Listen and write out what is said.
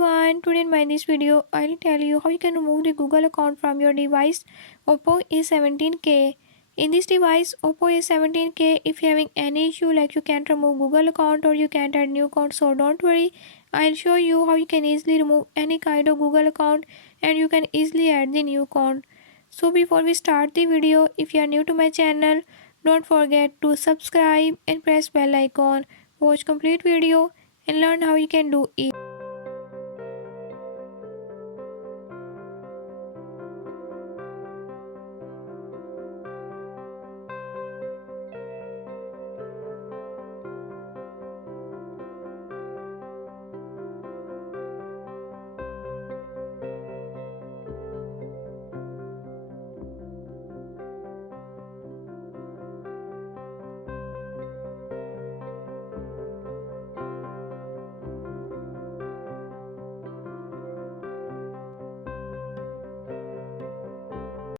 everyone, today in this video I'll tell you how you can remove the Google account from your device Oppo A17k. In this device Oppo A17k, if you're having any issue like you can't remove Google account or you can't add new account, so don't worry, I'll show you how you can easily remove any kind of Google account and you can easily add the new account. So before we start the video, if you are new to my channel, don't forget to subscribe and press bell icon. Watch complete video and learn how you can do it.